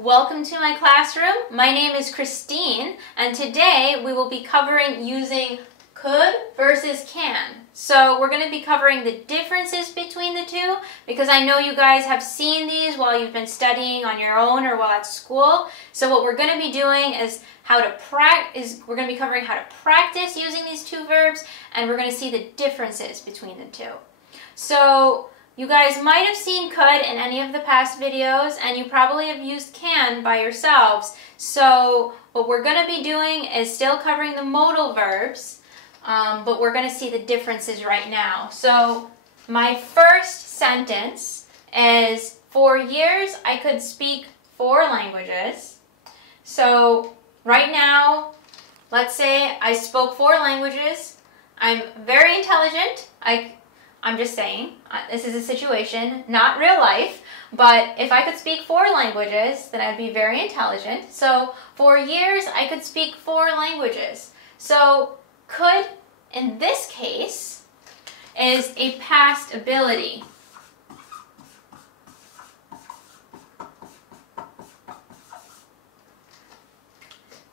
welcome to my classroom. My name is Christine, and today we will be covering using could versus can. So we're going to be covering the differences between the two because I know you guys have seen these while you've been studying on your own or while at school. So what we're going to be doing is we're going to be covering how to practice using these two verbs, and we're going to see the differences between the two. So you guys might have seen could in any of the past videos, and you probably have used can by yourselves. So what we're going to be doing is still covering the modal verbs, but we're going to see the differences right now. So my first sentence is, for years I could speak 4 languages. So right now, let's say I spoke 4 languages. I'm very intelligent. I'm just saying, this is a situation, not real life, but if I could speak 4 languages, then I'd be very intelligent. So for years, I could speak 4 languages. So could, in this case, is a past ability.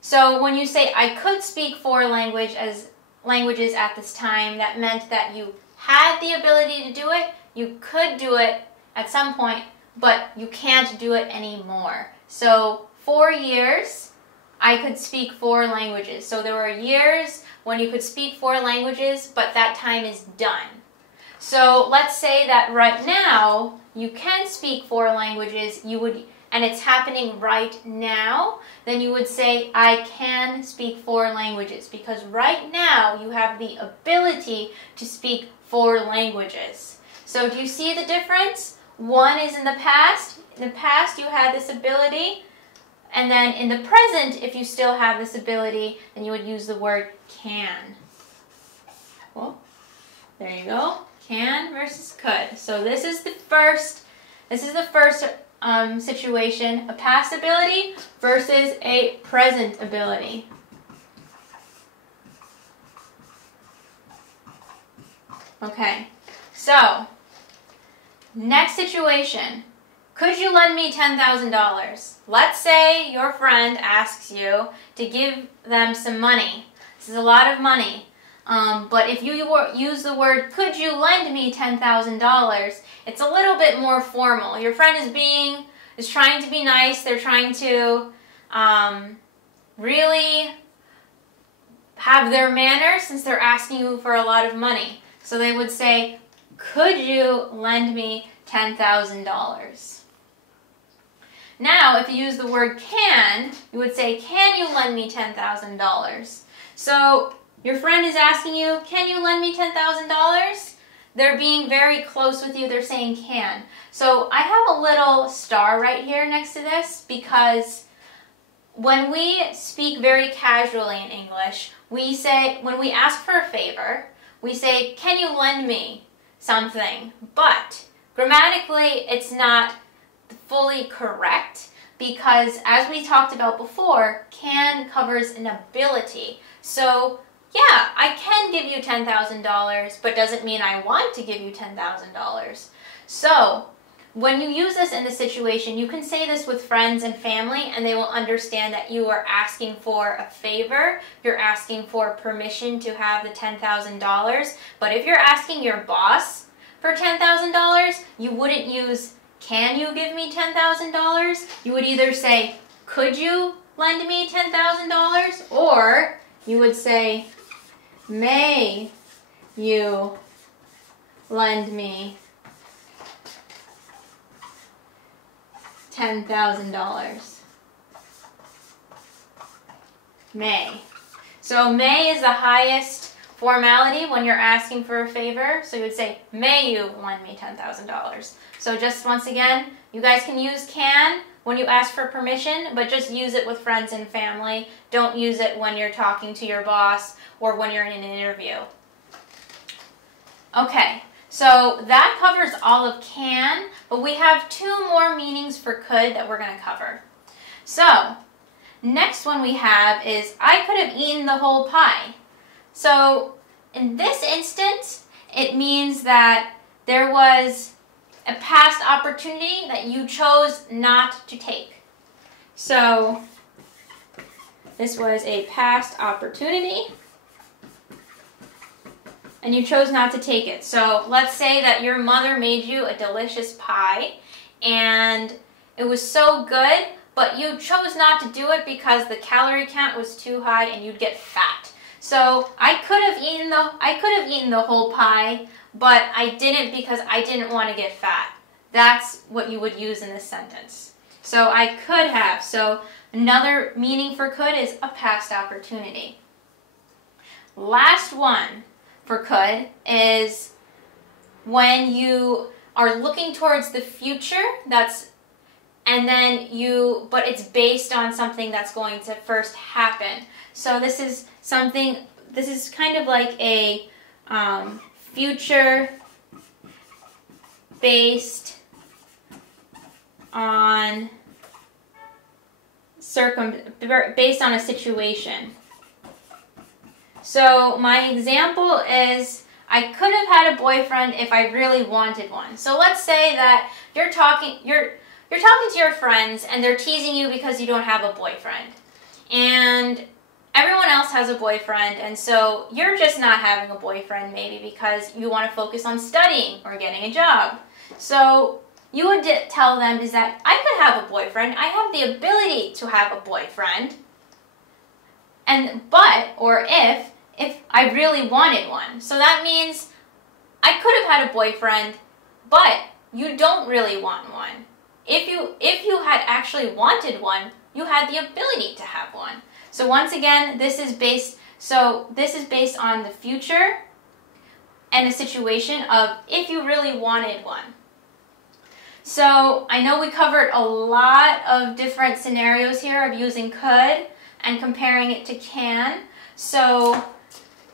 So when you say I could speak 4 languages at this time, that meant that you had the ability to do it, you could do it at some point, but you can't do it anymore. So 4 years, I could speak 4 languages. So there were years when you could speak 4 languages, but that time is done. So let's say that right now, you can speak 4 languages, and it's happening right now, then you would say, I can speak 4 languages, because right now you have the ability to speak 4 languages. So do you see the difference? One is in the past. In the past you had this ability, and then in the present, if you still have this ability, then you would use the word can. Well, there you go. Can versus could. So this is the first situation, a past ability versus a present ability. Okay, so next situation. Could you lend me $10,000? Let's say your friend asks you to give them some money. This is a lot of money. But if you use the word, could you lend me $10,000, it's a little bit more formal. Your friend is trying to be nice. They're trying to really have their manners since they're asking you for a lot of money. So they would say, could you lend me $10,000? Now, if you use the word can, you would say, can you lend me $10,000? So your friend is asking you, can you lend me $10,000? They're being very close with you. They're saying can. So I have a little star right here next to this because when we speak very casually in English, we say, when we ask for a favor, we say, can you lend me something? But grammatically, it's not fully correct because, as we talked about before, can covers an ability. So yeah, I can give you $10,000, but doesn't mean I want to give you $10,000. So when you use this in the situation, you can say this with friends and family, and they will understand that you are asking for a favor. You're asking for permission to have the $10,000. But if you're asking your boss for $10,000, you wouldn't use, can you give me $10,000? You would either say, could you lend me $10,000? Or you would say, may you lend me $10,000? May. So may is the highest formality when you're asking for a favor. So you would say, may you lend me $10,000? So just once again, you guys can use can when you ask for permission, but just use it with friends and family. Don't use it when you're talking to your boss or when you're in an interview. Okay, so that covers all of can, but we have 2 more meanings for could that we're going to cover. So next one we have is, I could have eaten the whole pie. So in this instance, it means that there was a past opportunity that you chose not to take. So this was a past opportunity, and you chose not to take it. So let's say that your mother made you a delicious pie, and it was so good, but you chose not to do it because the calorie count was too high and you'd get fat. So I could have eaten the whole pie, but I didn't because I didn't want to get fat. That's what you would use in this sentence. So I could have. So another meaning for could is a past opportunity. Last one for could is when you are looking towards the future, but it's based on something that's going to first happen. So this is kind of like a future based on a situation. So my example is, I could have had a boyfriend if I really wanted one. So let's say that you're talking to your friends and they're teasing you because you don't have a boyfriend. And everyone else has a boyfriend, and so you're just not having a boyfriend maybe because you want to focus on studying or getting a job. So you would tell them is that I could have a boyfriend. I have the ability to have a boyfriend. If I really wanted one. So that means I could have had a boyfriend, but you don't really want one. If you had actually wanted one, you had the ability to have one. So once again, this is based on the future and a situation of if you really wanted one. So I know we covered a lot of different scenarios here of using could and comparing it to can. So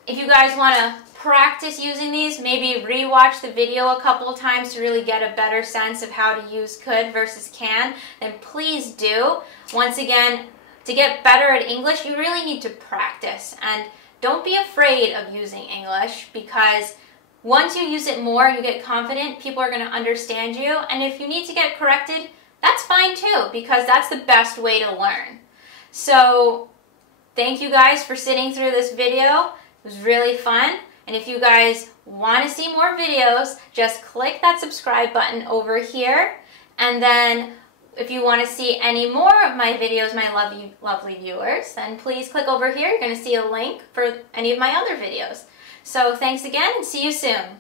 if you guys want to practice using these, maybe rewatch the video a couple of times to really get a better sense of how to use could versus can, then please do. Once again, to get better at English, you really need to practice. And don't be afraid of using English, because once you use it more, you get confident, people are going to understand you. And if you need to get corrected, that's fine too, because that's the best way to learn. So thank you guys for sitting through this video. It was really fun. And if you guys want to see more videos, just click that subscribe button over here. And then if you want to see any more of my videos, my lovely viewers, then please click over here. You're going to see a link for any of my other videos. So thanks again, and see you soon.